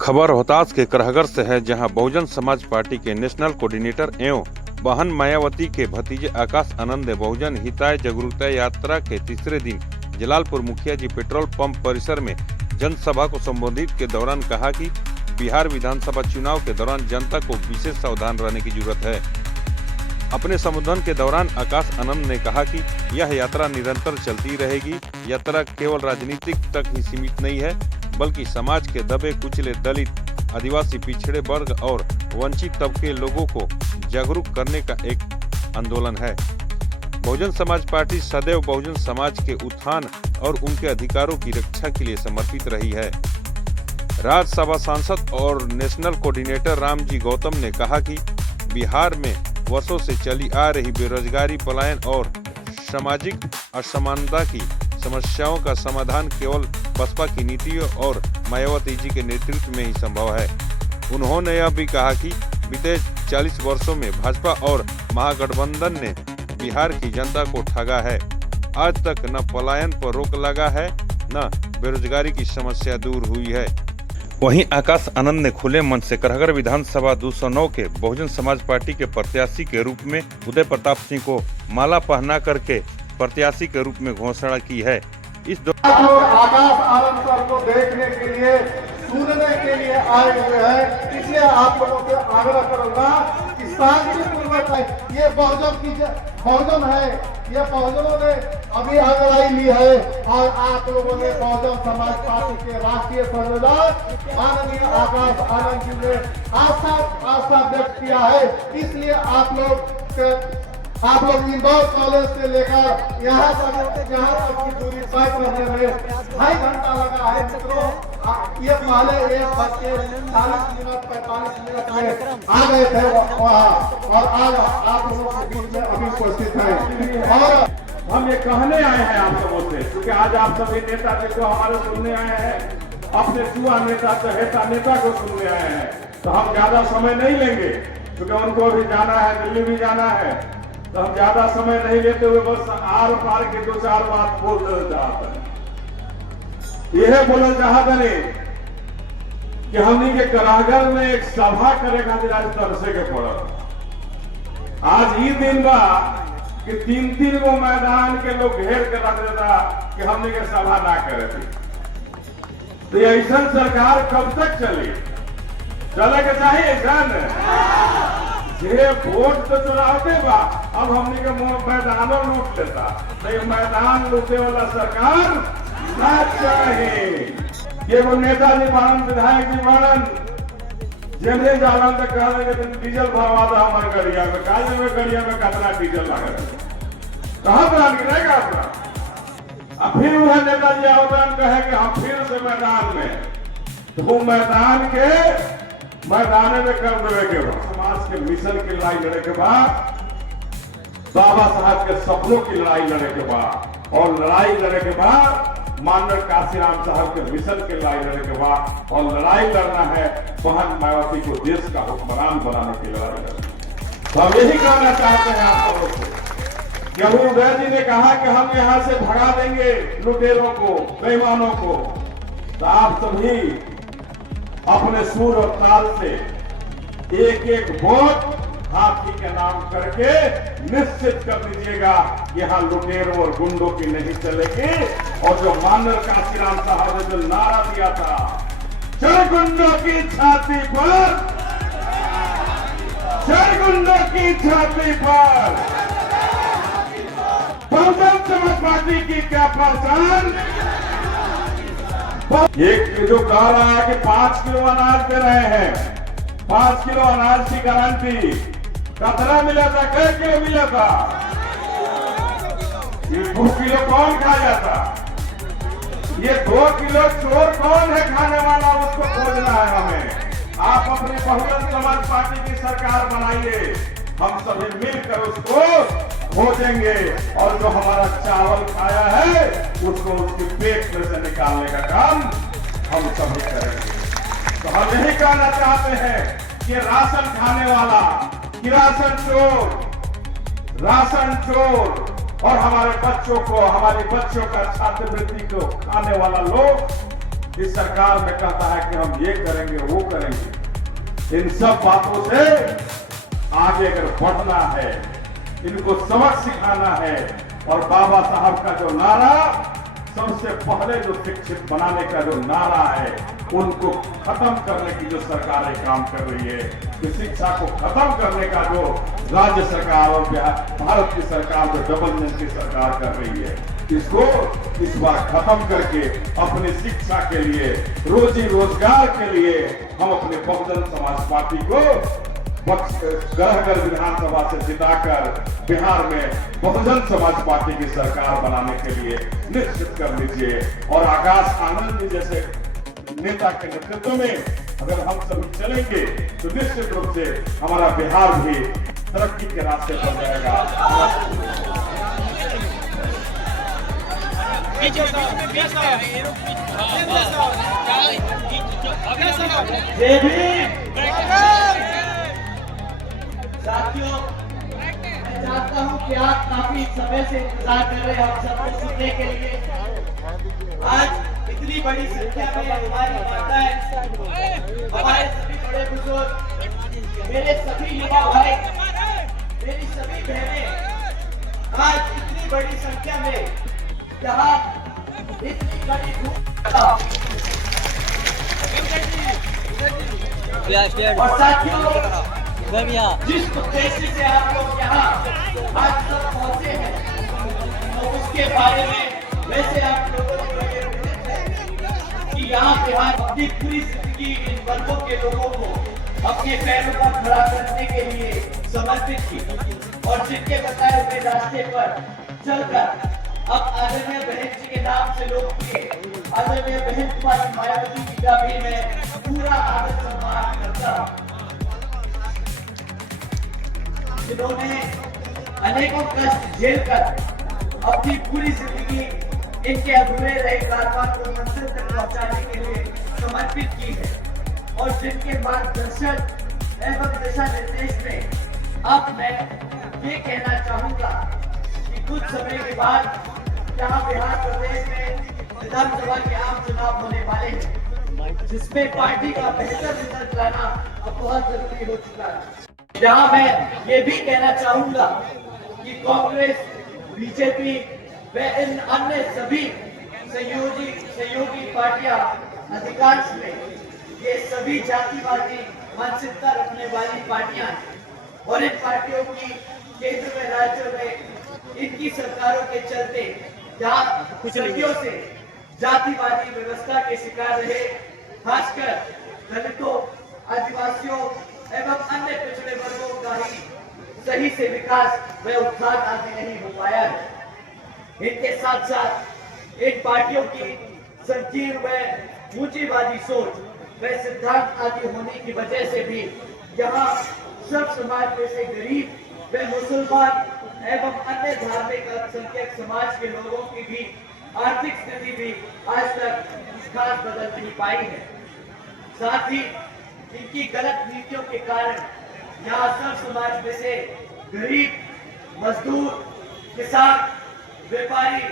खबर रोहतास के करहगर से है, जहां बहुजन समाज पार्टी के नेशनल कोऑर्डिनेटर एवं बहन मायावती के भतीजे आकाश आनंद ने बहुजन हिताय जागरूकता यात्रा के तीसरे दिन जलालपुर मुखिया जी पेट्रोल पंप परिसर में जनसभा को संबोधित के दौरान कहा कि बिहार विधानसभा चुनाव के दौरान जनता को विशेष सावधान रहने की जरूरत है। अपने संबोधन के दौरान आकाश आनंद ने कहा कि यह यात्रा निरंतर चलती रहेगी। यात्रा केवल राजनीतिक तक ही सीमित नहीं है, बल्कि समाज के दबे कुचले, दलित, आदिवासी, पिछड़े वर्ग और वंचित तबके लोगों को जागरूक करने का एक आंदोलन है। बहुजन समाज पार्टी सदैव बहुजन समाज के उत्थान और उनके अधिकारों की रक्षा के लिए समर्पित रही है। राज्यसभा सांसद और नेशनल कोऑर्डिनेटर रामजी गौतम ने कहा कि बिहार में वर्षों से चली आ रही बेरोजगारी, पलायन और सामाजिक असमानता की समस्याओं का समाधान केवल बसपा की नीतियों और मायावती जी के नेतृत्व में ही संभव है। उन्होंने यह भी कहा कि बीते 40 वर्षों में भाजपा और महागठबंधन ने बिहार की जनता को ठगा है। आज तक न पलायन पर रोक लगा है, न बेरोजगारी की समस्या दूर हुई है। वहीं आकाश आनंद ने खुले मन से करहगर विधानसभा 209 के बहुजन समाज पार्टी के प्रत्याशी के रूप में उदय प्रताप सिंह को माला पहना करके प्रत्याशी के रूप में घोषणा की है। इस आकाश आनंद सर को देखने के लिए, सुनने के लिए आए हुए हैं, इसलिए आप लोगों से आग्रह करूंगा कि शांतिपूर्वक ये बहुजन है, ये बहुजनों ने अभी अगुवाई ली है और आप लोगों ने बहुजन समाज पार्टी के राष्ट्रीय संयोजक माननीय आकाश आनंद जी ने आस्था व्यक्त किया है। इसलिए आप लोग इंदौर कॉलेज से लेकर यहाँ तक की दूरी तय करने में 2.5 घंटा लगा है मित्रों। ये पहले 1:40 मिनट 45 मिनट में आ गए थे और आज आप लोगों के बीच में अभी उपस्थित है। और हम ये कहने आए हैं आप सबों से, क्योंकि आज आप सभी नेता जी को हमारे सुनने आए हैं, अपने युवा नेता चहेता नेता को सुनने आए हैं, तो हम ज्यादा समय नहीं लेंगे, क्योंकि उनको भी जाना है, दिल्ली भी जाना है, तो हम ज्यादा समय नहीं लेते हुए बस आर पार के 2-4 बात बोल देना चाहते हैं। यह बोलना चाहते नहीं कि हमने के कराहगर में एक सभा करे खातिर आज तरसे के पड़ल। आज ये दिन बा कि 3-3 गो मैदान के लोग घेर के रख देता कि हमने के सभा ना करे थी। तो ये ऐसा सरकार कब तक चली? चले के चाहिए ऐसा जे वोट तो चुनावते बा, अब हमने के मैदानों लूट लेता, तो ये मैदान लूटे वाला सरकार ना चाहिए। ये वो नेताजी बाणन, विधायक जी बाणन, जेने जालन तक कह रहे थे डीजल भरवा दो हमारे गड़िया में, काले में गड़िया में कितना डीजल लगा कहाँ पर गिरेगा अपना। अब फिर वह नेताजी आवेदन कहे कि हम फिर से मैदान में, तो मैदान में कर देवे के बाद समाज के मिशन की लड़ाई लड़े के बाद, बाबा साहब के सपनों की लड़ाई लड़े के बाद, और लड़ाई लड़े के बाद माननीय काशीराम साहब के मिशन की लड़ाई लड़े के बाद, और लड़ाई लड़ना है बहन मायावती को देश का हुक्मरान बनाने की लड़ाई लड़ना। तो हम यही कहना चाहते हैं आप लोगों से कि अभी उदय जी ने कहा कि हम यहां से भगा देंगे लुटेरों को, बेईमानों को, तो आप सभी अपने सूर और ताल से एक वोट हाथी के नाम करके निश्चित कर दीजिएगा। यहाँ लुटेरों और गुंडों की नहीं चलेगी। और जो माननीय काशीराम साहब ने जो नारा दिया था, जय गुंडों की छाती पर, जय गुंडों की छाती पर, बहुजन समाज पार्टी की क्या पहचान। एक जो कह रहा है कि 5 किलो अनाज दे रहे हैं, 5 किलो अनाज की गारंटी कितना मिला था, कै किलो मिला था? 2 किलो कौन खा जाता? ये 2 किलो चोर कौन है खाने वाला, उसको खोजना है हमें। आप अपनी बहुजन समाज पार्टी की सरकार बनाइए, हम सभी मिलकर उसको खोजेंगे, और जो हमारा चावल खाया है उसको उसके पेट में से निकालने का काम हम सभी करेंगे। तो हम यही कहना चाहते हैं कि राशन खाने वाला, कि राशन चोर और हमारे बच्चों को, हमारे बच्चों का छात्रवृत्ति को खाने वाला लोग इस सरकार में कहता है कि हम ये करेंगे वो करेंगे। इन सब बातों से आगे अगर बढ़ना है, इनको सबक सिखाना है और बाबा साहब का जो नारा, सबसे पहले जो शिक्षित बनाने का जो नारा है, उनको खत्म करने की जो सरकारें काम कर रही है, कि शिक्षा को खत्म करने का जो राज्य सरकार और भारत की सरकार जो डबल इंजन की सरकार कर रही है, इसको इस बार खत्म करके अपनी शिक्षा के लिए, रोजी रोजगार के लिए हम अपने बहुजन समाज पार्टी को गढ़ विधानसभा से जिताकर बिहार में बहुजन समाज पार्टी की सरकार बनाने के लिए निश्चित कर लीजिए। और आकाश आनंद जी जैसे नेता के नेतृत्व में अगर हम सभी चलेंगे तो निश्चित रूप से हमारा बिहार भी तरक्की के रास्ते पर जाएगा। साथियों, मैं चाहता हूं कि आप काफी समय से इंतजार कर रहे हैं हम सबको सुनने के लिए। आज इतनी बड़ी संख्या में हमारी माताएं, हमारे सभी बड़े बुजुर्ग, मेरे सभी युवा भाई, मेरी सभी बहनें आज इतनी बड़ी संख्या में यहाँ इतनी बड़ी और साथियों, जिस उद्देश्य से आप लोग यहाँ आज तक पहुँचे हैं, तो उसके बारे में वैसे आप लोगों को कि यहाँ बिहार अपनी पूरी जिंदगी इन वर्गों के लोगों को अपने पैरों पर खड़ा करने के लिए समर्पित की और जिनके बताए हुए रास्ते पर चलकर अब आदरणीय बहन जी के नाम से लोग आदरणीय बहन कुमारी मायावती जी का भी मैं पूरा आदर सम्मान करता हूँ, जिन्होंने अनेकों कष्ट झेलकर अपनी पूरी जिंदगी इनके अधूरे रहे कारोबार को मंजिल तक पहुंचाने के लिए समर्पित की है और जिनके मार्गदर्शन एवं दिशा निर्देश में अब मैं ये कहना चाहूंगा कि कुछ समय के बाद यहाँ बिहार प्रदेश में विधानसभा के आम चुनाव होने वाले हैं, जिसमें पार्टी का बेहतर रिजल्ट लाना अब बहुत जरूरी हो चुका है। जहां मैं ये भी कहना चाहूंगा कि कांग्रेस, बीजेपी व इन अन्य सभी सहयोगी पार्टियां अधिकांश में ये सभी जातिवादी मानसिकता रखने वाली पार्टियां हैं और इन पार्टियों की केंद्र में, राज्यों में इनकी सरकारों के चलते जहाँ सदियों से जातिवादी व्यवस्था के शिकार रहे, खासकर दलितों, आदिवासियों एवं अन्य पिछड़े वर्गों का ही सही से विकास व उत्थान आदि नहीं हो पाया है। इनके साथ साथ इन पार्टियों की संकीर्ण व पूंजीवादी सोच व सिद्धांत आदि होने की वजह से भी यहाँ सब समाज में से गरीब व मुसलमान एवं अन्य धार्मिक अल्पसंख्यक समाज के लोगों की भी आर्थिक स्थिति भी आज तक खास बदल नहीं पाई है। साथ ही इनकी गलत नीतियों के कारण यहाँ सब समाज में से गरीब, मजदूर, किसान, व्यापारी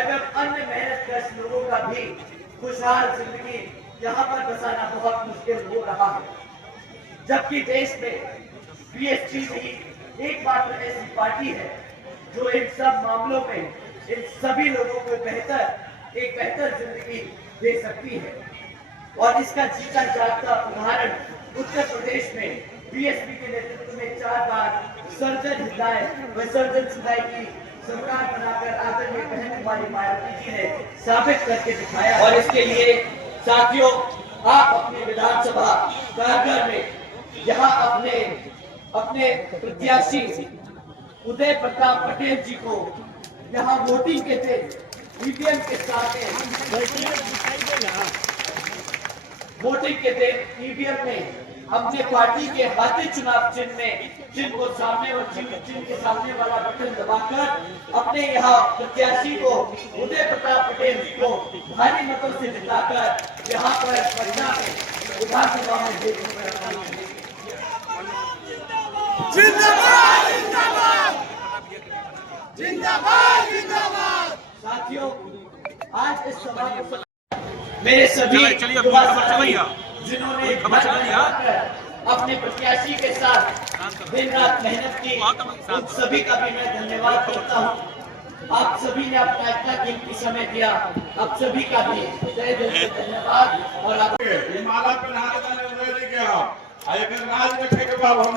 एवं अन्य मेहनतकश लोगों का भी खुशहाल जिंदगी यहाँ पर बसाना बहुत मुश्किल हो रहा है। जबकि देश में बीएसपी ही एकमात्र ऐसी पार्टी है जो इन सब मामलों में इन सभी लोगों को एक बेहतर जिंदगी दे सकती है। और इसका जीता जागता उदाहरण उत्तर प्रदेश में बीएसपी के नेतृत्व में 4 बार सर्जन हिलाए व सर्जन सुधाई की सरकार बनाकर आदरणीय बहन कुमारी मायावती जी ने साबित करके दिखाया। और इसके लिए साथियों, आप अपनी विधानसभा कारगर में यहाँ अपने प्रत्याशी उदय प्रताप पटेल जी को यहाँ वोटिंग के थे ईवीएम के सामने वोटिंग के थे ईवीएम में अपने पार्टी के हाथी चुनाव चिन्ह में चिन्ह को सामने और चिन्ह के सामने वाला बटन दबाकर अपने यहाँ प्रत्याशी को उदय प्रताप पटेल जी को भारी मतों से जिताकर यहाँ पर पटना में विधानसभा में जिंदाबाद जिंदाबाद जिंदाबाद जिंदाबाद। साथियों, आज इस सभा को मेरे सभी युवा साथी जिन्होंने अपने प्रत्याशी के साथ दिन रात मेहनत की, उन सभी का भी मैं धन्यवाद करता हूँ। आप सभी ने अपना इतना कीमती समय दिया, आप सभी का भी तहे दिल से धन्यवाद। और आप माला पहना के राज में ठेके बाब हम